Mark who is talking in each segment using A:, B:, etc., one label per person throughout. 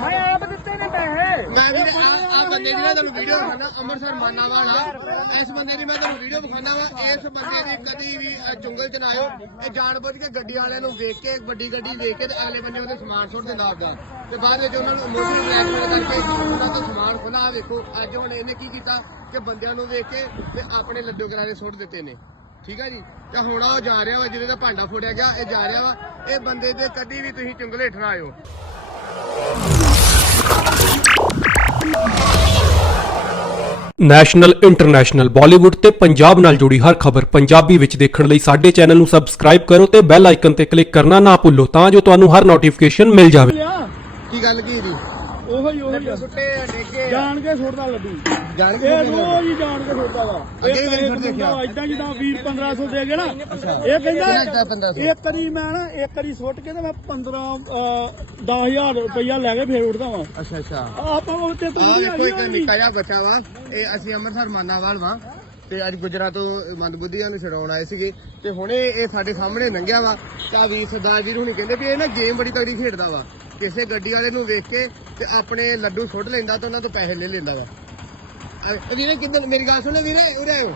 A: ਮੈਂ ਆਪ ਦਿੱਤੇ ਨੇ ਪੈਸੇ।
B: ਮੈਂ ਵੀ ਆ ਬੰਦੇ ਦੀ ਨਾ ਤੁਹਾਨੂੰ ਵੀਡੀਓ ਵਿਖਾਣਾ ਅੰਮ੍ਰਿਤਸਰ ਮਾਨਾ ਵਾਲਾ। ਇਸ ਬੰਦੇ ਦੀ ਮੈਂ ਤੁਹਾਨੂੰ ਵੀਡੀਓ ਵਿਖਾਣਾ ਵਾ। ਇਸ ਬੰਦੇ ਦੀ ਕਦੀ ਵੀ ਅ, ਚ ਨਾ ਆਇਓ। ਇਹ ਜਾਣਬੁੱਝ ਕੇ ਗੱਡੀ ਵਾਲਿਆਂ ਨੂੰ ਵੇਖ ਕੇ ਵੱਡੀ ਗੱਡੀ ਵੇਖ ਕੇ ਤੇ ਅਗਲੇ ਬੰਦੇ ਉਹਦੇ ਸਮਾਨ ਸੁੱਟ ਦਿੰਦਾ ਆਪਦਾ। ਤੇ ਬਾਅਦ ਵਿੱਚ ਉਹਨਾਂ ਨੂੰ ਇਮੋਸ਼ਨਲ ਬਲੈਕਮੇਲ ਕਰਕੇ ਉਹਨਾਂ ਤੋਂ ਸਮਾਨ ਖੁਨਾ ਵੇਖੋ ਅੱਜ ਹੁਣ ਇਹਨੇ ਕੀ ਕੀਤਾ ਕਿ ਬੰਦਿਆਂ ਨੂੰ ਵੇਖ ਕੇ ਤੇ ਆਪਣੇ ਲੱਡੂ ਕਰਾਰੇ ਸੁੱਟ ਦਿੱਤੇ ਨੇ। ਠੀਕ ਹੈ ਜੀ? ਤੇ ਹੁਣ ਉਹ ਜਾ ਰਿਹਾ ਵਾ ਜਿਹਦੇ ਦਾ ਭਾਂਡਾ ਫੋੜਿਆ ਗਿਆ ਇਹ ਜਾ ਰਿਹਾ ਵਾ। ਇਹ ਬੰਦੇ ਦੇ ਕਦੀ ਵੀ ਤੁਸੀਂ ਚੁੰਗਲ ਹੇਠ ਨਾ ਆਇਓ
C: ਨੈਸ਼ਨਲ ਇੰਟਰਨੈਸ਼ਨਲ ਬਾਲੀਵੁੱਡ ਤੇ ਪੰਜਾਬ ਨਾਲ ਜੁੜੀ ਹਰ ਖਬਰ ਪੰਜਾਬੀ ਵਿੱਚ ਦੇਖਣ ਲਈ ਸਾਡੇ ਚੈਨਲ ਨੂੰ ਸਬਸਕ੍ਰਾਈਬ ਕਰੋ ਤੇ ਬੈਲ ਆਈਕਨ ਤੇ ਕਲਿੱਕ ਕਰਨਾ ਨਾ ਭੁੱਲੋ ਤਾਂ ਜੋ ਤੁਹਾਨੂੰ ਹਰ ਨੋਟੀਫਿਕੇਸ਼ਨ ਮਿਲ ਜਾਵੇ।
B: ਕੀ ਗੱਲ ਕੀ ਜੀ
A: ਉਹੋ ਹੀ ਉਹੋ ਹੀ ਆ।
B: ਸੁੱਟੇ ਡੇਗੇ
A: ਜਾਣ ਕੇ ਛੋੜਦਾ ਲੱਡੂ।
B: ਜਾਣ ਕੇ
A: ਇਹ
B: ਸੁੱਟੇ ਲੱਡੂ?
A: ਰੋਜ਼ ਹੀ ਜਾਣ ਕੇ ਛੋੜਦਾ ਵਾ।
B: ਅੱਗੇ ਵੀ ਛੋੜ ਦੇਖਿਆ।
A: ਇਦਾਂ ਜਿੱਦਾਂ ਵੀਰ 1500 ਦੇ ਗਿਆ ਨਾ ਇਹ
B: ਕਿਹੜਾ
A: ਕਹਿੰਦਾ
B: ਏਦਾਂ 1500?
A: ਇੱਕ ਵਾਰੀ ਮੈਂ ਨਾ ਇੱਕ ਵਾਰੀ ਸੁੱਟ ਕੇ ਤੇ ਮੈਂ 15 10000 ਰੁਪਇਆ ਲੈ ਕੇ ਫੇਰ ਉੱਠਦਾ ਵਾਂ।
B: ਅੱਛਾ ਅੱਛਾ।
A: ਆਪਾਂ ਉਹ ਤੇ
B: ਆਹ
A: ਤੂੰ
B: ਦੇਖੋ ਇੱਕ ਨਿੱਕਾ ਜਿਹਾ ਬੱਚਾ ਵਾ। ਇਹ ਅਸੀਂ ਅੰਮ੍ਰਿਤਸਰ ਮਾਨਾਵਾਲ ਵਾ। ਤੇ ਅੱਜ ਗੁਜਰਾ ਤੋਂ ਮੰਦਬੁੱਧੀਆਂ ਨੂੰ ਛਡਾਉਣ ਆਏ ਸੀਗੇ। ਤੇ ਹੁਣੇ ਇਹ ਸਾਡੇ ਸਾਹਮਣੇ ਲੰਘਿਆ ਵਾ। ਤੇ ਵੀਰ ਸਰਦਾਰ ਵੀਰ ਹੁਣੀ ਕਹਿੰਦੇ ਵੀ ਇਹ ਨਾ ਗੇਮ ਬੜੀ ਤਗੜੀ ਖੇਡਦਾ ਵਾ। ਕਿਸੇ ਗੱਡੀ ਵਾਲੇ ਨੂੰ ਵੇਖ ਕੇ ਤੇ ਆਪਣੇ ਲੱਡੂ ਸੁੱਟ ਲੈਂਦਾ ਤੇ ਉਹਨਾਂ ਤੋਂ ਪੈਸੇ ਲੈ ਲੈਂਦਾ ਵਾ। ਅਹ ਵੀਰੇ ਕਿੱਦਾਂ ਮੇਰੀ ਗੱਲ ਸੁਣੋ ਵੀਰੇ ਉਰੇ ਆਓ।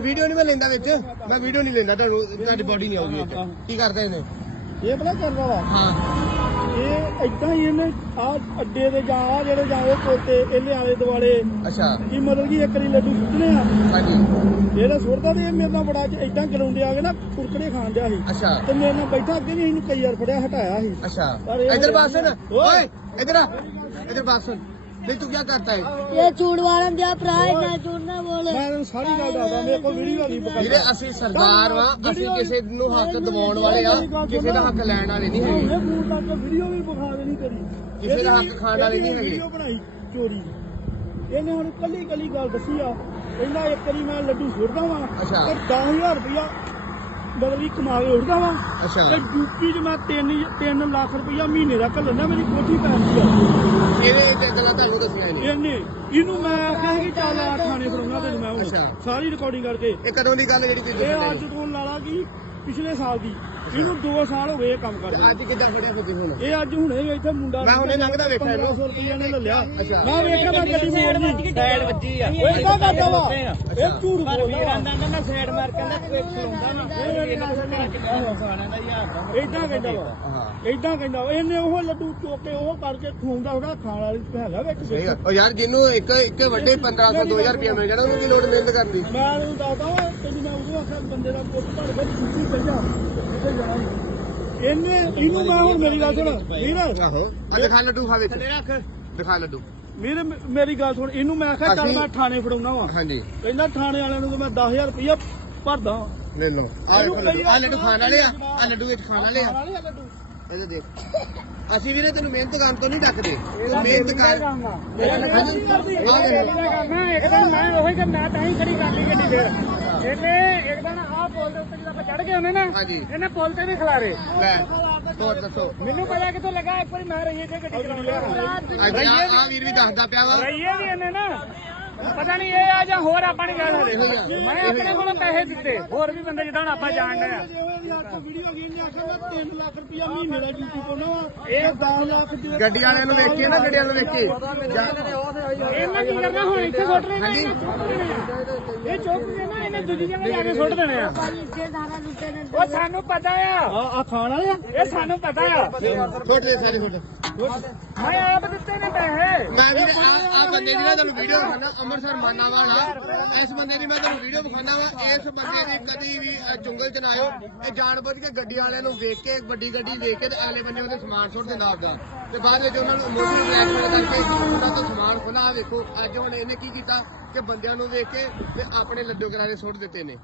B: ਵੀਡੀਓ ਨਹੀਂ ਮੈਂ ਲੈਂਦਾ ਵਿੱਚ। ਮੈਂ ਵੀਡੀਓ ਨਹੀਂ ਲੈਂਦਾ ਤੁਹਾਨੂੰ ਤੁਹਾਡੀ ਬਾਡੀ ਨਹੀਂ ਆਉਗੀ ਕੀ ਕਰਦਾ ਇਹਨੇ?
A: ਇਹ ਪਤਾ ਕਰਦਾ ਵਾ?
B: ਹਾਂ।
A: ਇਦਾਂ ਹੀ ਇਹਨੇ ਆ ਅੱਡੇ ਦੇ ਜਾਂ ਆ ਜਿਹੜੇ ਜਾਂ ਉਹ ਕੋਤੇ ਇਹਨੇ ਆਲੇ ਦੁਆਲੇ।
B: ਅੱਛਾ।
A: ਕੀ ਮਤਲਬ ਕਿ ਇੱਕ ਰੀ ਲੱਡੂ ਸੁੱਟਨੇ ਆ?
B: ਹਾਂਜੀ।
A: ਇਹਦਾ ਸੁੱਟਦਾ ਤੇ ਇਹ ਮੇਰੇ ਨਾਲ ਬੜਾ ਇਦਾਂ ਗਲਾਉਂਦੇ ਆ ਕੇ ਨਾ ਕੁਰਕੜੇ ਖਾਣ ਦਿਆ ਸੀ। ਤੇ ਮੇਰੇ ਨਾਲ ਬੈਠਾ ਅੱਗੇ ਵੀ ਇਹਨੂੰ ਕਈ ਵਾਰ ਫੜਿਆ ਹਟਾਇਆ ਸੀ।
B: ਅੱਛਾ। ਇਧਰ ਬਾਸਨ ਓਏ! ਇਧਰ ਆ। ਇਧਰ ਬਾਸਨ ਨਹੀਂ ਤੂੰ ਕੀ ਕਰਤਾ ਹੈ
D: ਇਹ ਚੂੜ ਵਾਲਾ ਦਿਆ ਭਰਾ ਇਹਨਾਂ ਚੂੜਨਾ ਬੋਲੇ
A: ਮੈਂ ਤੈਨੂੰ ਸਾਰੀ ਗੱਲ ਦੱਸਦਾ ਮੇਰੇ ਕੋਲ ਵੀਡੀਓ ਨਹੀਂ
B: ਵੀਰੇ
A: ਪਕਾਈ
B: ਅਸੀਂ ਸਰਦਾਰ ਵਾਂ ਅਸੀਂ ਕਿਸੇ ਨੂੰ ਹੱਕ ਦਿਵਾਉਣ ਵਾਲੇ ਆ ਕਿਸੇ ਦਾ ਹੱਕ ਲੈਣ ਵਾਲੇ ਨਹੀਂ ਹੈਗੇ।
A: ਇਹ ਮੂੰਹ ਤੱਕ ਵੀਡੀਓ ਵੀ ਵਿਖਾ ਦੇਣੀ ਤੇਰੀ।
B: ਕਿਸੇ ਦਾ ਹੱਕ ਖਾਣ ਵਾਲੇ ਨਹੀਂ ਹੈਗੇ।
A: ਵੀਡੀਓ ਬਣਾਈ ਚੋਰੀ। ਦੀ ਇਹਨੇ ਹੁਣ ਕੱਲੀ ਕੱਲੀ ਗੱਲ ਦੱਸੀ ਆ। ਕਹਿੰਦਾ ਇੱਕ ਵਾਰੀ ਮੈਂ ਲੱਡੂ ਸੁੱਟਦਾ ਵਾਂ। ਤੇ 10000 ਰੁਪਇਆ ਬਦਲੀ ਕਮਾ ਕੇ ਉੱਠਦਾ ਵਾਂ। ਤੇ ਯੂਪੀ 'ਚ ਮੈਂ 3 3 ਲੱਖ ਰੁਪਇਆ ਮਹੀਨੇ ਦਾ ਘੱਲਣਾ ਮੇਰੀ ਕੋਠੀ ਪੈਂਦੀ ਆ।
B: ਇਹਦੇ ਤੇ ਗੱਲਾਂ ਤੁਹਾਨੂੰ ਦੱਸੀਆਂ ਹੀ ਨਹੀਂ
A: ਇਹਨੇ ਮੈਂ ਆਖਿਆ ਸੀ ਕਿ ਚੱਲ ਆ ਥਾਣੇ ਫੜਾਉਣਾ ਤੈਨੂੰ ਮੈਂ ਹੁਣ
B: ਅੱਛਾ।
A: ਸਾਰੀ ਰਿਕਾਰਡਿੰਗ ਕਰਕੇ
B: ਇਹ ਕਦੋਂ ਦੀ ਗੱਲ ਜਿਹੜੀ ਤੁਸੀਂ
A: ਇਹ ਅੱਜ ਤੋਂ ਲਾਲਾ ਕੀ ਪਿਛਲੇ ਸਾਲ ਦੀ। ਇਹਨੂੰ 2 ਸਾਲ ਹੋ ਗਏ ਇਹ ਕੰਮ ਕਰਦੇ
B: ਅੱਜ ਕਿੱਦਾਂ ਫੜਿਆ ਫਿਰ ਹੁਣ?
A: ਇਹ ਅੱਜ ਹੁਣੇ ਇੱਥੇ ਮੁੰਡਾ
B: ਮੈਂ ਹੁਣੇ ਲੰਘਦਾ ਵੇਖਿਆ ਇਹਨੂੰ।
A: 1500 ਰੁਪਇਆ ਨੇ ਲਿਆ। ਮੈਂ ਵੇਖਿਆ ਮੈਂ ਗੱਡੀ ਮੋੜਨੀ। ਸਾਈਡ ਵੱਜੀ ਆ। ਉਹ ਇਦਾਂ ਕਰਦਾ ਵਾ? ਇਹ ਝੂਠ ਬੋਲਦਾ। ਵਾ
E: ਮੈਂ ਸਾਈਡ ਮਾਰ ਕੇ ਨਾ ਕੋਈ ਖਲੋਂਦਾ ਨਾ।
A: ਇਦਾਂ ਕਹਿੰਦਾ ਵਾ।
B: ਹਾਂ।
A: ਇਦਾਂ ਕਹਿੰਦਾ ਵਾ। ਇਹਨੇ ਉਹ ਲੱਡੂ ਚੋਕ ਉਹ ਕਰਕੇ ਖਵਾਉਂਦਾ ਉਹਦਾ ਖਾਣ ਵਾਲੀ ਹੈਗਾ ਵਿੱਚ
B: ਉਹ ਯਾਰ ਜਿਹਨੂੰ ਇੱਕ ਇੱਕ ਵੱਡੇ 1500 2000 ਰੁਪਏ ਮਿਲ ਜਾਣਾ ਉਹਨੂੰ ਕੀ ਲੋੜ ਮਿਹਨਤ ਕਰਨ? ਦੀ
A: ਮੈਂ ਉਹਨੂੰ ਦੱਸਦਾ ਆਖਿਆ ਬੰਦੇ ਦਾ ਪੁੱਤ ਭੜ ਕੇ ਛੁੱਟੀ ਪਈ ਜਾ ਕਿੱਥੇ ਜਾਣਾ ਈ? ਇਹਨੇ ਇਹਨੂੰ ਮੈਂ ਹੁਣ ਮੇਰੀ ਗੱਲ ਸੁਣ ਵੀਰ
B: ਆਹੋ ਆ ਦਿਖਾ ਲੱਡੂ ਖਾ ਵਿੱਚ। ਦਿਖਾ ਲੱਡੂ।
A: ਵੀਰ ਮੇਰੀ ਗੱਲ ਸੁਣ ਇਹਨੂੰ ਮੈਂ ਆਖਿਆ ਚੱਲ ਮੈਂ ਥਾਣੇ ਫੜਾਉਣਾ ਵਾ।
B: ਹਾਂਜੀ।
A: ਕਹਿੰਦਾ ਥਾਣੇ ਵਾਲਿਆਂ ਨੂੰ ਤਾਂ ਮੈਂ 10000 ਰੁਪਇਆ ਭਰਦਾ।
B: ਲੈ ਲਓ ਆ ਲੱਡੂ ਆ ਲੱਡੂ ਖਾਣ ਵਾਲੇ ਆ ਆ ਲੱਡੂ ਵਿੱਚ ਖਾਣ ਵਾਲੇ ਆ। ਇਹਦੇ ਦੇਖ। ਅਸੀਂ ਵੀਰੇ ਤੈਨੂੰ ਮਿਹਨਤ ਕਰਨ ਤੋਂ ਨਹੀਂ ਡੱਕਦੇ ਤੂੰ ਮਿਹਨਤ ਕਰ।
A: ਮੇਰਾ। ਕਰਨਾ ਇੱਕ ਦਿਨ ਮੈਂ ਉਹੀ ਕਿ ਮੈਂ ਤਾਂ ਹੀ ਖੜੀ ਕਰ ਲਈ ਗੱਡੀ ਫੇਰ। ਇਹਨੇ ਇੱਕ ਦਿਨ ਆਹ ਪੁਲ ਦੇ ਉੱਤੇ ਜਦੋਂ ਆਪਾਂ ਚੜ ਗਏ ਉਹਨੇ ਨਾ
B: ਹਾਂਜੀ।
A: ਇਹਨੇ ਪੁਲ ਤੇ ਵੀ ਖਿਲਾਰੇ।
B: ਲੈ ਹੋਰ ਦੱਸੋ।
A: ਮੈਨੂੰ ਪਤਾ ਕਿੱਥੋਂ ਲੱਗਾ ਇੱਕ ਵਾਰੀ ਮੈਂ ਰਹੀਏ ਤੇ ਗੱਡੀ ਚਲਾਉਂਦਾ
B: ਅੱਜ ਆ। ਵੀਰ ਵੀ ਦੱਸਦਾ ਪਿਆ ਵਾ।
A: ਰਹੀਏ ਵੀ ਇਹਨੇ ਨਾ। ਪਤਾ ਨਹੀਂ ਇਹ ਆ ਜਾਂ ਹੋਰ ਆਪਾਂ ਨਹੀਂ ਕਹਿ ਸਕਦੇ ਮੈਂ ਆਪਣੇ ਕੋਲੋਂ ਪੈਸੇ ਦਿੱਤੇ ਹੋਰ ਵੀ ਬੰਦੇ ਜਿੱਦਾਂ ਹੁਣ ਆਪਾਂ ਜਾਣਦੇ ਆ। ਵੀਡੀਓ ਗੇਮ ਨੇ ਆਖਿਆ ਮੈਂ 3 ਲੱਖ ਰੁਪਇਆ ਮਹੀਨੇ ਦਾ ਡਿਊਟੀ ਪਾਉਣਾ ਇਹ 10 ਲੱਖ ਦੇ
B: ਗੱਡੀ ਵਾਲਿਆਂ ਨੂੰ ਵੇਖੀਏ ਨਾ ਗੱਡੀ ਵਾਲਿਆਂ ਨੂੰ ਵੇਖੀਏ
A: ਇਹਨਾਂ ਕੀ ਕਰਨਾ ਹੁਣ ਇੱਥੇ ਸੁੱਟ ਰਹੇ ਨੇ ਇਹ ਚੁੱਕ ਕੇ ਨਾ ਇਹਨੇ ਦੂਜੀ ਜਗ੍ਹਾ ਜਾ ਕੇ ਸੁੱਟ ਦੇਣੇ ਆ। ਉਹ ਸਾਨੂੰ ਪਤਾ ਆ। ਆ ਖਾਣ ਵਾਲੇ ਆ? ਇਹ ਸਾਨੂੰ ਪਤਾ ਆ।
B: ਛੋਟ ਲੈ ਸਾਰੇ ਛੋਟ।
A: ਮੈਂ ਆਪ ਦਿੱਤੇ ਨੇ ਪੈਸੇ।
B: ਮੈਂ ਵੀ ਆ ਬੰਦੇ ਦੀ ਨਾ ਤੁਹਾਨੂੰ ਵੀਡੀਓ ਵਿਖਾਣਾ ਅੰਮ੍ਰਿਤਸਰ ਮਾਨਾ ਵਾਲਾ ਇਸ ਬੰਦੇ ਦੀ ਮੈਂ ਤੁਹਾਨੂੰ ਵੀਡੀਓ ਵਿਖਾਣਾ ਵਾ ਇਸ ਬੰਦੇ ਦੀ ਕਦੀ ਵੀ ਅ, ਚ ਨਾ ਆਇਓ। ਇਹ ਜਾਣਬੁੱਝ ਕੇ ਗੱਡੀ ਵਾਲਿਆਂ ਨੂੰ ਵੇਖ ਕੇ ਵੱਡੀ ਗੱਡੀ ਵੇਖ ਕੇ ਤੇ ਅਗਲੇ ਬੰਦੇ ਉਹਦੇ ਸਮਾਨ ਸੁੱਟ ਦਿੰਦਾ ਆਪਦਾ। ਤੇ ਬਾਅਦ ਵਿੱਚ ਉਹਨਾਂ ਨੂੰ ਇਮੋਸ਼ਨਲ ਬਲੈਕਮੇਲ ਕਰਕੇ ਉਹਨਾਂ ਤੋਂ ਸਮਾਨ ਖੁਨਾ ਵੇਖੋ ਅੱਜ ਹੁਣ ਇਹਨੇ ਕੀ ਕੀਤਾ ਕਿ ਬੰਦਿਆਂ ਨੂੰ ਵੇਖ ਕੇ ਤੇ ਆਪਣੇ ਲੱਡੂ ਕਰਾਰੇ ਸੁੱਟ ਦਿੱਤੇ ਨੇ।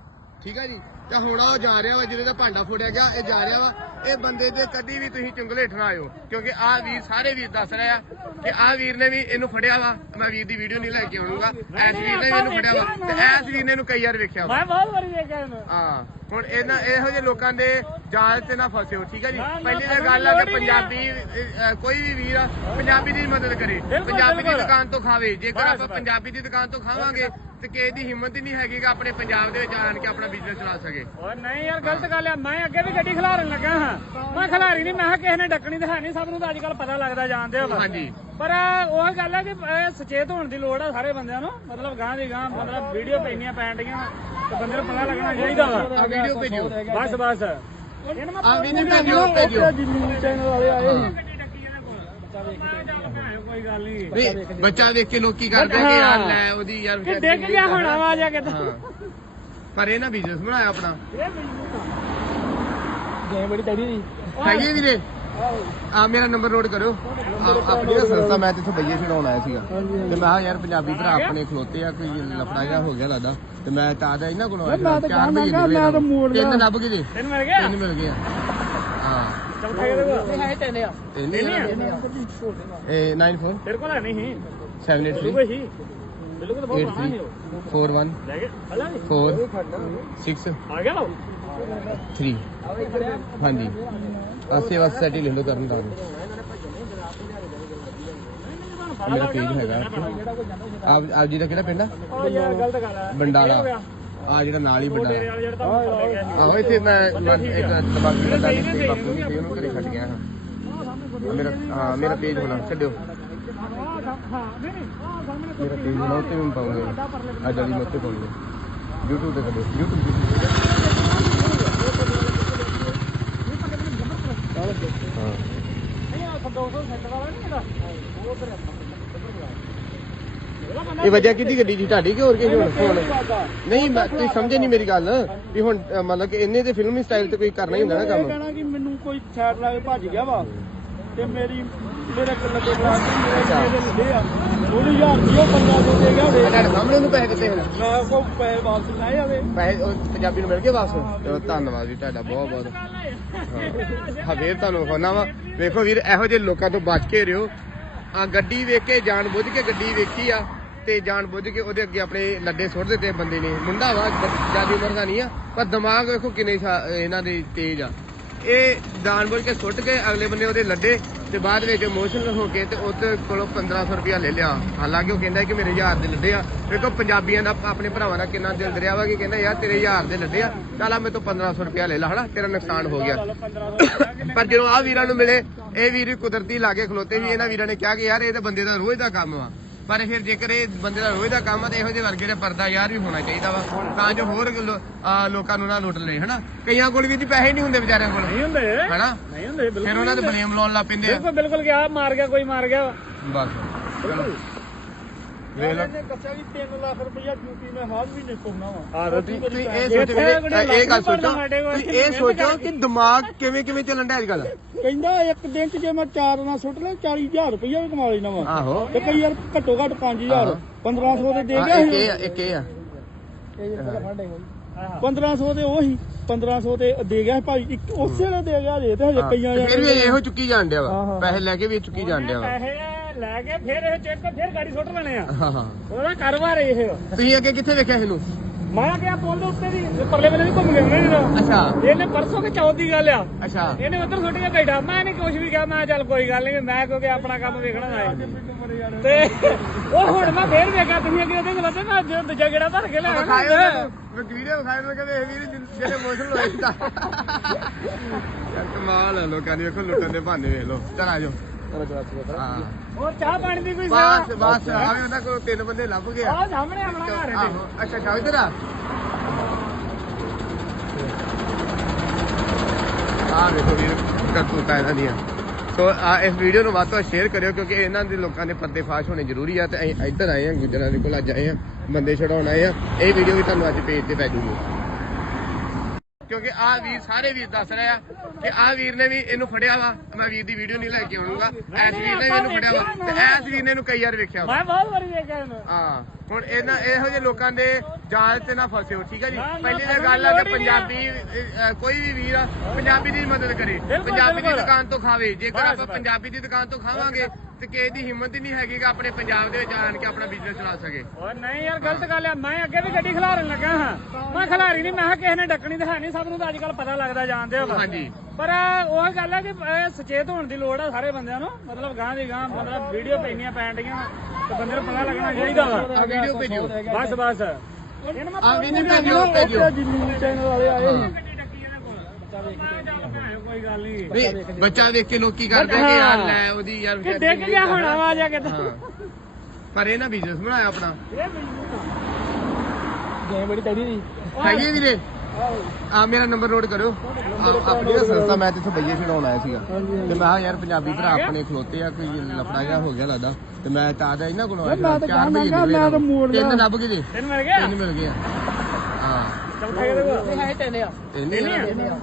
B: ਠੀਕ ਹੈ ਜੀ? ਤੇ ਹੁਣ ਉਹ ਜਾ ਰਿਹਾ ਵਾ ਜਿਹਦੇ ਦਾ ਭਾਂਡਾ ਫੋੜਿਆ ਗਿਆ ਇਹ ਜਾ ਰਿਹਾ ਵਾ। ਇਹ ਬੰਦੇ ਦੇ ਕਦੀ ਵੀ ਤੁਸੀਂ ਚੁੰਗਲ ਆਇਓ ਕਿਉਂਕਿ ਆਹ ਵੀਰ ਸਾਰੇ ਵੀਰ ਦੱਸ ਰਹੇ ਆ ਕਿ ਆਹ ਵੀਰ ਨੇ ਵੀ ਇਹਨੂੰ ਫੜਿਆ ਵਾ। ਮੈਂ ਵੀਰ ਦੀ ਵੀਡੀਓ ਨਹੀਂ ਲੈ ਕੇ ਆਉਣਾਗਾ ਐਸ ਵੀਰ ਨੇ ਵੀ ਇਹਨੂੰ ਫੜਿਆ ਵਾ। ਤੇ ਐਸ ਵੀਰ ਨੇ ਇਹਨੂੰ ਕਈ ਵਾਰ ਵੇਖਿਆ ਵਾ।
A: ਮੈਂ ਬਹੁਤ ਵਾਰੀ ਦੇਖਿਆ ਇਹਨੂੰ।
B: ਹਾਂ ਹੁਣ ਇਹਨਾਂ ਇਹੋ ਜਿਹੇ ਲੋਕਾਂ ਦੇ ਜਾਲ ਤੇ ਨਾ ਫਸਿਓ ਠੀਕ ਹੈ ਜੀ? ਪਹਿਲੀ ਤਾਂ ਗੱਲ ਆ ਕਿ। ਪੰਜਾਬੀ ਕੋਈ ਵੀ ਵੀਰ ਆ ਪੰਜਾਬੀ ਦੀ ਮਦਦ ਕਰੇ। ਪੰਜਾਬੀ ਦੀ
A: ਬਿਲਕੁਲ।
B: ਦੁਕਾਨ ਤੋਂ ਖਾਵੇ। ਜੇਕਰ ਆਪਾਂ। ਪੰਜਾਬੀ ਦੀ ਦੁਕਾਨ ਤੋਂ ਖਾਵਾਂਗੇ ਤੇ ਕਿਸੇ ਦੀ ਹਿੰਮਤ ਹੀ ਨਹੀਂ ਹੈਗੀ ਕਿ ਆਪਣੇ ਪੰਜਾਬ ਦੇ ਵਿੱਚ ਆਣ ਕੇ ਆਪਣਾ ਬਿਜ਼ਨਸ ਚਲਾ ਸਕੇ।
F: ਓਏ ਨਹੀਂ ਯਾਰ ਗਲਤ ਗੱਲ ਆ। ਮੈਂ ਅੱਗੇ ਵੀ ਗੱਡੀ ਖਿਲਾਰਨ ਲੱਗਾ ਹਾਂ। ਮੈਂ ਖਿਲਾਰੀ ਨਹੀਂ ਮੈਂ ਕਿਹਾ ਕਿਸੇ ਨੇ ਡੱਕਣੀ ਤਾਂ ਹੈ ਨਹੀਂ ਸਭ ਨੂੰ ਤਾਂ ਅੱਜ ਕੱਲ ਪਤਾ ਲੱਗਦਾ ਜਾਣਦੇ ਆ
B: ਹਾਂਜੀ।
F: ਪਰ ਉਹ ਗੱਲ ਹੈ ਕਿ ਸੁਚੇਤ ਹੋਣ ਦੀ ਲੋੜ ਆ ਸਾਰੇ ਬੰਦਿਆਂ ਨੂੰ। ਮਤਲਬ ਗਾਂ ਦੀ ਗਾਂ ਮਤਲਬ ਵੀਡੀਓ ਪੈਣੀਆਂ ਪੈਣ ਡੀਆਂ ਤੇ ਬੰਦੇ ਨੂੰ ਪਤਾ ਲੱਗਣਾ ਚਾਹੀਦਾ ਵਾ।
B: ਆ ਵੀਡੀਓ ਭੇਜਿਓ।
F: ਬਸ ਬਸ।
B: ਆ ਵੀ ਨਹੀਂ ਭੇਜਿਓ।
F: ਨਿਊਜ਼ ਚੈਨਲ ਵਾਲੇ ਆਏ ਨਹੀਂ
B: ਬੱਚਾ ਵੇਖ ਕੇ ਲੋਕੀ ਕਰਦੇ ਆ ਕਿ ਯਾਰ ਲੈ ਉਹਦੀ ਯਾਰ
F: ਕਿ ਡਿੱਗ ਗਿਆ ਹੁਣ ਆ ਕਿਤੇ
B: ਹਾਂ। ਪਰ ਇਹ ਨਾ ਬਿਜ਼ਨਸ ਬਣਾਇਆ ਆਪਣਾ।
F: ਇਹ ਬਿਲਕੁਲ
A: ਗੇਮ ਬੜੀ ਤੜੀ ਦੀ
B: ਹੈਗੇ ਵੀਰੇ? ਆ ਮੇਰਾ ਨੰਬਰ ਨੋਟ ਕਰਿਓ। ਆ- ਆਪਣੀ ਸੰਸਥਾ ਮੈਂ ਤੇ ਬਈਏ ਛਡਾਉਣ ਆਇਆ ਸੀਗਾ। ਤੇ ਮੈਂ ਕਿਹਾ ਯਾਰ ਪੰਜਾਬੀ ਭਰਾ ਆਪਣੇ ਖਲੋਤੇ ਆ ਕੋਈ ਲਫੜਾ ਜਿਹਾ ਹੋ ਗਿਆ ਲੱਗਦਾ ਤੇ ਮੈਂ ਤਾਂ ਦਾ ਇਹਨਾਂ ਕੋਲੋਂ ਆਇਆ। ਚਾਰ ਬਈਏ ਨਿਕਲੇ
A: ਮੈਂ ਤਾਂ ਮੋੜ ਲਿਆ।
B: ਤਿੰਨ ਲੱਭ ਗਏ ਜੀ
F: ਤੈਨੂੰ ਮਿਲ ਗਿਆ?
B: ਤਿੰਨ ਮਿਲ ਗਏ ਆ।
F: ਚੌਥਾ ਕਿਹਦੇ ਕੋਲ
A: ਹੈ ਤਿੰਨ ਆ।
B: ਤਿੰਨ ਹੀ ਆ। ਇਹ 94
F: ਤੇਰੇ ਕੋਲ ਹੈ ਨਹੀਂ ਸੀ।
B: 783
F: ਤੂੰ ਕੋਈ ਸੀ ਬਿਲਕੁਲ ਤਾਂ ਬਹੁਤ ਪੁਰਾਣਾ ਸੀ ਉਹ।
B: 41
F: ਲੈ ਕੇ ਹਲਾ ਨਹੀਂ
B: 4 6
F: ਆ ਗਿਆ ਲੋ
B: 3 ਹਾਂਜੀ। ਆਸੇ ਵਾਸਤੇ ਸੈਟੀ ਲੈ ਲਓ ਕਰਨ ਦਾ। ਮੇਰਾ ਪੇਜ ਹੈਗਾ। ਆਪ ਆਪ ਜੀ ਦਾ ਕਿਹੜਾ ਪਿੰਡ ਆ?
F: ਆ ਯਾਰ ਗਲਤ ਗੱਲ ਆ।
B: ਬੰਡਾਲਾ। ਆ ਜਿਹੜਾ ਨਾਲ ਹੀ
F: ਤਾਂ ਸੀ
B: ਆਹੋ ਇੱਥੇ ਮੈਂ ਮੈਂ ਇੱਕ ਤਬਾਕੀ ਦਾ ਗੱਲ ਸੀ ਬਾਪੂ ਸੀ, ਉਹਨੂੰ ਘਰੇ ਛੱਡ ਗਿਆ ਹਾਂ। ਮੇਰਾ ਹਾਂ ਮੇਰਾ ਪੇਜ ਹੋਣਾ ਛੱਡਿਓ।
F: ਹਾਂ ਨਹੀਂ ਨਹੀਂ ਆ ਸਾਹਮਣੇ
B: ਮੇਰਾ ਪੇਜ ਹੋਣਾ ਉੱਤੇ ਵੀ ਪਾਉਂਗੇ। ਅੱਜ ਵਾਲੀ ਮੈਂ ਉੱਤੇ ਪਾਉਂਗੇ। YouTube ਤੇ ਕੱਢੋ। YouTube ਤੇ ਹਾਂ।
F: ਨਹੀਂ ਆ 200 ਸੈਂਟਰ ਵਾਲਾ ਨਹੀਂ ਇਹਦਾ ਉਹ ਉਧਰ
B: ਇਹ ਵਜ੍ਹਾ ਕਿਹਦੀ ਗੱਡੀ ਦੀ ਤੁਹਾਡੀ ਕਿ ਹੋਰ ਕਿਸੇ ਹੁਣ ਫੋਨ। ਨਹੀਂ ਮੈਂ ਤੁਸੀਂ ਸਮਝੇ ਨਹੀਂ ਮੇਰੀ ਗੱਲ। ਵੀ ਹੁਣ ਅ, ਮਤਲਬ ਕਿ ਇਹਨੇ ਤੇ ਫਿਲਮੀ ਸਟਾਈਲ ਤੇ ਕੋਈ ਕਰਨਾ ਹੀ ਹੁੰਦਾ ਨਾ
A: ਇਹ
B: ਕੰਮ।
A: ਕਹਿਣਾ ਕਿ ਮੈਨੂੰ ਕੋਈ ਸਾਈਡ ਲਾ ਕੇ ਭੱਜ ਗਿਆ ਵਾ। ਤੇ ਮੇਰੀ ਮੇਰੇ ਕੋਲ ਲੱਗੇ ਬਲਾ ਕੇ ਮੇਰੇ ਜਿਹੜੇ ਲੱਗੇ ਆ। ਉਹਨੂੰ ਹਜ਼ਾਰ ਰੁਪਇਆ ਉਹ ਬੰਦਾ ਦੇ ਦੇ ਗਿਆ ਵੇ।
B: ਤੁਹਾਡੇ ਸਾਹਮਣੇ ਉਹਨੂੰ ਪੈਸੇ ਦਿੱਤੇ ਹਨ
A: ਮੈਂ ਕੋ ਪੈਸੇ ਵਾਪਸ ਲਾਏ ਆਵੇ।
B: ਪੈਸੇ ਉਹ ਪੰਜਾਬੀ ਨੂੰ ਮਿਲ ਗਏ ਵਾਪਸ? ਚਲੋ ਧੰਨਵਾਦ ਜੀ ਤੁਹਾਡਾ ਬਹੁਤ ਬਹੁਤ ਹਾਂ। ਹਾਂ ਫੇਰ ਤੁਹਾਨੂੰ ਵਿਖਾਉਣਾ ਵਾ। ਵੇਖੋ ਵੀਰ ਇਹੋ ਜਿਹੇ ਲੋਕਾਂ ਤੋਂ ਬਚ ਕੇ ਰਿਓ। ਆ ਗੱਡੀ ਵੇਖ ਕੇ ਜਾਣ ਬੁੱਝ ਕੇ ਗੱਡੀ ਵੇਖੀ ਆ। ਤੇ ਜਾਣ ਬੁੱਝ ਕੇ ਉਹਦੇ ਅੱਗੇ ਆਪਣੇ ਲੱਡੇ ਸੁੱਟ ਦਿੱਤੇ ਬੰਦੇ ਨੇ। ਮੁੰਡਾ ਵਾ ਜਿਆਦੀ ਉਮਰ ਦਾ ਨਹੀਂ ਆ, ਪਰ ਦਿਮਾਗ ਵੇਖੋ ਕਿੰਨੇ ਸ਼ਾ- ਇਹਨਾਂ ਦੇ ਤੇਜ਼ ਆ। ਇਹ ਜਾਣ ਕੇ ਸੁੱਟ ਕੇ ਅਗਲੇ ਬੰਦੇ ਉਹਦੇ ਲੱਡੇ ਤੇ ਬਾਅਦ ਵਿੱਚ ਇਮੋਸ਼ਨਲ ਹੋ ਕੇ ਤੇ ਉਹਦੇ ਕੋਲੋਂ 1500 ਰੁਪਇਆ ਲੈ ਲਿਆ। ਹਾਲਾਂਕਿ ਉਹ ਕਹਿੰਦਾ ਕਿ ਮੇਰੇ ਯਾਰ ਦੇ ਲੱਡੇ ਆ। ਵੇਖੋ ਪੰਜਾਬੀਆਂ ਦਾ ਆਪਣੇ ਭਰਾਵਾਂ ਦਾ ਕਿੰਨਾ ਦਿਲ ਦਰਿਆ ਵਾ ਕਿ ਕਹਿੰਦਾ, ਯਾਰ, ਤੇਰੇ ਯਾਰ ਦੇ ਲੱਡੇ ਆ। ਚੱਲ ਆ ਮੇਰੇ ਤੋਂ 1500 ਰੁਪਇਆ ਲੈ ਲਾ, ਹਨਾ? ਤੇਰਾ ਨੁਕਸਾਨ ਹੋ ਗਿਆ। ਪਰ ਜਦੋਂ ਆ ਵੀਰਾਂ ਨੂੰ ਮਿਲੇ, ਇਹ ਵੀਰ ਵੀ ਕੁਦਰਤੀ ਲਾਗੇ ਖਲੋਤੇ ਵੀ, ਇਹਨਾਂ ਵੀਰਾਂ ਨੇ ਕਿਹਾ ਕਿ ਯਾਰ, ਇਹ ਤਾਂ ਬੰਦੇ ਦਾ ਰੋਜ਼ ਦਾ ਕੰਮ ਵਾ ਪਰ ਫਿਰ ਜੇਕਰ ਇਹ ਬੰਦੇ ਦਾ ਰੋਜ਼ ਦਾ ਕੰਮ ਆ ਤੇ ਇਹੋ ਜਿਹੇ ਵਰਗੇ ਦਾ ਪਰਦਾ ਯਾਰ ਵੀ ਹੋਣਾ ਚਾਹੀਦਾ ਵਾ ਤਾਂ ਜੋ ਹੋਰ ਲੋ- ਆ, ਲੋਕਾਂ ਨੂੰ ਨਾ ਲੁੱਟ ਲੈ ਹਨਾ? ਕਈਆਂ ਕੋਲ ਵੀ ਜੀ ਪੈਸੇ ਨਹੀਂ ਹੁੰਦੇ ਵਿਚਾਰਿਆਂ ਕੋਲ
F: ਨਹੀਂ ਹੁੰਦੇ।
B: ਹਨਾ?
F: ਨਹੀਂ ਹੁੰਦੇ ਬਿਲਕੁਲ
B: ਫਿਰ ਉਹਨਾਂ ਦੇ ਬਲੇਮ ਲਾਉਣ ਲੱਗ ਪੈਂਦੇ ਆ।
F: ਬਿਲਕੁਲ ਬਿਲਕੁਲ ਗਿਆ ਮਾਰ ਗਿਆ ਕੋਈ ਮਾਰ ਗਿਆ।
B: ਬਸ। ਚਲੋ। ਵੇਖ
A: ਇਹਨੇ ਦੱਸਿਆ ਕਿ 3 ਲੱਖ ਰੁਪਇਆ ਡਿਊਟੀ ਮੈਂ ਹਰ ਮਹੀਨੇ ਪਾਉਣਾ ਵਾ।
F: ਆ
B: ਤੁਸੀਂ ਤੁਸੀਂ ਇਹ
F: ਇੱਥੇ
B: ਸੋਚੋ ਵੀਰੇ,
F: ਕਿਹੜੇ
B: ਇਹ ਗੱਲ
F: ਲੱਖ ਨੀ
B: ਸੋਚੋ
F: ਸਾਡੇ ਕੋਲ,
B: ਤੁਸੀਂ ਇਹ ਸੋਚੋ ਕਿ ਦਿਮਾਗ ਕਿਵੇਂ ਕਿਵੇਂ ਚੱਲਣ ਦਾ ਅੱਜ ਕੱਲ
A: ਕਹਿੰਦਾ ਇੱਕ ਦਿਨ ਚ ਜੇ ਮੈਂ ਚਾਰ ਨਾਲ ਸੁੱਟ ਲੈ 40000 ਰੁਪਇਆ ਵੀ ਕਮਾ ਲੈਣਾ ਵਾ।
B: ਆਹੋ।
A: ਤੇ ਕਈ ਯਾਰ ਘੱਟੋ ਘੱਟ 5000
B: ਆਹੋ।
A: 1500 ਦੇ ਦੇ ਗਿਆ
B: ਇੱਕ
A: ਸੀ।
B: ਇਹ ਆ ਇੱਕ ਇਹ ਆ।
A: 1500 ਤੇ ਉਹ ਹੀ। 1500 ਤੇ ਦੇ ਗਿਆ ਭਾਈ। ਇੱਕ ਉਸੇ ਵੇਲੇ ਦੇ ਗਿਆ ਜੇ ਤੇ ਹਜੇ ਕਈਆਂ
B: ਫਿਰ ਵੀ ਇਹੋ ਚੁੱਕੀ ਜਾਣ ਡਿਆ ਵਾ। ਪੈਸੇ ਲੈ ਕੇ ਵੀ ਚੁੱਕੀ ਜਾਣ ਡਿਆ ਵਾ।
F: ਪੈਸੇ ਲੈ ਕੇ ਫਿਰ ਇਹ ਚੈੱਕ ਫਿਰ ਗਾੜੀ ਸੁੱਟ ਲੈਣੇ ਆ।
B: ਹਾਂ ਹਾਂ।
F: ਉਹਦਾ ਕਾਰੋਬਾਰ ਇਹ
B: ਤੁਸੀਂ ਅੱਗੇ ਕਿੱਥੇ ਵੇਖਿਆ ਇਹਨੂੰ?
F: ਮੈਂ ਕਿਹਾ ਪੁੱਲ ਦੇ ਉੱਤੇ ਦੀ ਪਰਲੇ ਵੇਲੇ ਵੀ ਘੁੰਮ ਗਿਆ ਉਹਨੇ ਜਦੋਂ
B: ਅੱਛਾ।
F: ਇਹਨੇ ਪਰਸੋਂ ਕਿ ਚੌਥ ਦੀ ਗੱਲ ਆ।
B: ਅੱਛਾ।
F: ਇਹਨੇ ਉੱਧਰ ਸੁੱਟ ਕੇ ਬੈਠਾ। ਮੈਂ ਨਹੀਂ ਕੁਝ ਵੀ ਕਿਹਾ ਮੈਂ ਚੱਲ ਕੋਈ ਗੱਲ ਨਹੀਂ ਮੈਂ ਕਿਉਂਕਿ ਆਪਣਾ ਕੰਮ ਵੇਖਣਾ ਹੈ। ਤੇ ਉਹ ਹੁਣ ਮੈਂ ਫੇਰ ਵੇਖਿਆ ਤੁਸੀਂ ਅੱਗੇ ਉਹਦੇ ਕੋਲ ਤੇ ਮੈਂ ਜਦੋਂ ਦੂਜਾ ਗੇੜਾ ਭਰ ਕੇ ਲੈ ਆਇਆ
B: ਨਾ ਵੀਡੀਓ ਵਿਖਾਇਓ ਨਾ ਕਹਿੰਦੇ ਇਹ ਵੀਰ ਜਿਹੜੇ ਇਮੋਸ਼ਨਲ ਹੋਏ ਤਾਂ। ਯਾਰ ਕਮਾਲ ਹੈ ਲੋਕਾਂ ਦੀ ਵੇਖੋ ਲੁੱਟਣ ਦੇ ਬਹਾਨੇ ਵੇਖ ਲਓ। ਚਲ ਆ ਜਾਓ। ਹਾਂ।
F: ਹੋਰ ਚਾਹ ਪਾਣੀ ਦੀ ਕੋਈ
B: ਬਸ ਬਸ ਆਵੇ ਉਹਨਾਂ ਕੋਲ ਤਿੰਨ ਬੰਦੇ ਲੱਭ ਗਏ ਆ।
F: ਆਹ ਸਾਹਮਣੇ ਆਪਣਾ ਘਰ ਹੈ
B: ਆਹੋ ਅੱਛਾ ਅੱਛਾ ਇਧਰ ਆ। ਆ ਵੇਖੋ ਵੀਰ ਕਰਤੂਤਾਂ ਇਹਨਾਂ ਦੀਆਂ ਸੋ ਆ ਇਸ ਵੀਡੀਓ ਨੂੰ ਵੱਧ ਤੋਂ ਵੱਧ ਸ਼ੇਅਰ ਕਰਿਓ ਕਿਉਂਕਿ ਇਹਨਾਂ ਦੇ ਲੋਕਾਂ ਦੇ ਪਰਦੇ ਫਾਸ਼ ਹੋਣੇ ਜ਼ਰੂਰੀ ਆ ਤੇ ਅਸੀਂ ਇੱਧਰ ਆਏ ਆ ਗੁਜਰਾਂ ਦੇ ਕੋਲ ਅੱਜ ਆਏ ਆ ਬੰਦੇ ਛਡਾਉਣ ਆਏ ਆ। ਇਹ ਵੀਡੀਓ ਵੀ ਤੁਹਾਨੂੰ ਅੱਜ ਪੇਜ ਤੇ ਪੈ ਜੂਗੀ। ਕਿਉਂਕਿ ਆ ਵੀਰ ਸਾਰੇ ਵੀਰ ਦੱਸ ਰਹੇ ਆ ਕਿ ਆ ਵੀਰ ਨੇ ਵੀ ਇਹਨੂੰ ਫੜਿਆ ਵਾ। ਮੈਂ ਵੀਰ ਦੀ ਵੀਡੀਓ ਨਹੀਂ ਲੈ ਕੇ ਆਉਣਾਗਾ ਐਸ ਵੀਰ ਨੇ ਵੀ ਇਹਨੂੰ ਫੜਿਆ ਵਾ। ਤੇ ਐਸ ਵੀਰ ਨੇ ਇਹਨੂੰ ਕਈ ਵਾਰ ਵੇਖਿਆ ਵਾ।
F: ਮੈਂ ਬਹੁਤ ਵਾਰੀ ਵੇਖਿਆ ਇਹਨੂੰ।
B: ਹਾਂ ਹੁਣ ਇਹਨਾਂ ਇਹੋ ਜਿਹੇ ਲੋਕਾਂ ਦੇ ਜਾਲ ਤੇ ਨਾ ਫਸਿਓ ਠੀਕ ਹੈ ਜੀ? ਪਹਿਲੀ ਤਾਂ ਗੱਲ ਆ ਕਿ। ਪੰਜਾਬੀ ਕੋਈ ਵੀ ਵੀਰ ਆ ਪੰਜਾਬੀ ਦੀ ਮਦਦ ਕਰੇ। ਪੰਜਾਬੀ ਦੀ। ਦੁਕਾਨ ਤੋਂ ਖਾਵੇ। ਜੇਕਰ ਆਪਾਂ। ਪੰਜਾਬੀ ਦੀ ਦੁਕਾਨ ਤੋਂ ਖਾਵਾਂਗੇ ਤੇ ਕਿਸੇ ਦੀ ਹਿੰਮਤ ਹੀ ਨਹੀਂ ਹੈਗੀ ਕਿ ਆਪਣੇ ਪੰਜਾਬ ਦੇ ਵਿੱਚ ਆਣ ਕੇ ਆਪਣਾ ਬਿਜ਼ਨਸ ਚਲਾ ਸਕੇ।
F: ਓਏ ਨਹੀਂ ਯਾਰ ਗਲਤ ਗੱਲ ਆ। ਮੈਂ ਅੱਗੇ ਵੀ ਗੱਡੀ ਖਿਲਾਰਨ ਲੱਗਾ ਹਾਂ। ਮੈਂ ਖਿਲਾਰੀ ਨਹੀਂ ਮੈਂ ਕਿਹਾ ਕਿਸੇ ਨੇ ਡੱਕਣੀ ਤਾਂ ਹੈ ਨਹੀਂ ਸਭ ਨੂੰ ਤਾਂ ਅੱਜ ਕੱਲ ਪਤਾ ਲੱਗਦਾ ਜਾਣਦੇ ਆ
B: ਹਾਂਜੀ।
F: ਪਰ ਉਹ ਗੱਲ ਹੈ ਕਿ ਸੁਚੇਤ ਹੋਣ ਦੀ ਲੋੜ ਆ ਸਾਰੇ ਬੰਦਿਆਂ ਨੂੰ। ਮਤਲਬ ਗਾਂ ਦੀ ਗਾਂ ਮਤਲਬ ਵੀਡੀਓ ਪੈਣੀਆਂ ਪੈਣ ਡੀਆਂ ਤੇ ਬੰਦੇ ਨੂੰ ਪਤਾ ਲੱਗਣਾ ਚਾਹੀਦਾ ਵਾ।
B: ਆ ਵੀਡੀਓ ਭੇਜਿਓ।
F: ਬਸ ਬਸ।
B: ਆ ਵੀ ਨਹੀਂ ਭੇਜਿਓ।
A: ਚੈਨਲ ਵਾਲੇ ਆਏ
F: ਕੋਈ ਗੱਲ ਨਹੀਂ
B: ਵੀ ਬੱਚਾ ਵੇਖ ਕੇ ਲੋਕੀ ਕਰਦੇ ਕਿ ਯਾਰ ਲੈ ਉਹਦੀ ਯਾਰ
F: ਕਿ ਡਿੱਗ ਗਿਆ ਹੁਣ ਆਵਾਜ਼ ਆ ਕਿਤੇ
B: ਹਾਂ। ਪਰ ਇਹ ਨਾ ਬਿਜ਼ਨਸ ਬਣਾਇਆ ਆਪਣਾ।
A: ਗੇਮ ਬੜੀ ਤੜੀ ਸੀ
B: ਹੈਗੇ ਵੀਰੇ? ਆ ਮੇਰਾ ਨੰਬਰ ਨੋਟ ਕਰਿਓ। ਆ- ਆਪਣੀ ਨਾ ਸੰਸਥਾ ਮੈਂ ਤੇ ਇੱਥੇ ਬਈਏ ਛਡਾਉਣ ਆਇਆ ਸੀਗਾ। ਤੇ ਮੈਂ ਕਿਹਾ ਯਾਰ ਪੰਜਾਬੀ ਭਰਾ ਆਪਣੇ ਖਲੋਤੇ ਆ ਕੋਈ ਲਫੜਾ ਜਿਹਾ ਹੋ ਗਿਆ ਲੱਗਦਾ। ਤੇ ਮੈਂ ਤਾਂ ਦਾ ਇਹਨਾਂ ਕੋਲੋਂ ਆਇਆ। ਚਾਰ
A: ਮੈਂ
B: ਬਈਏ
A: ਕਿਹਾ
B: ਨਿਕਲੇ
A: ਮੈਂ ਤਾਂ ਮੋੜ ਲਿਆ।
B: ਤਿੰਨ ਲੱਭ ਗਏ। ਜੀ
F: ਤੈਨੂੰ ਮਿਲ ਗਿਆ
B: ਤਿੰਨ ਮਿਲ ਗਏ ਆ। ਹਾਂ।
F: ਚੌਥਾ ਕਿਹਦੇ ਕੋਲ
A: ਹੈ ਟੈਨੇ ਆ।
B: ਤਿੰਨ ਆ।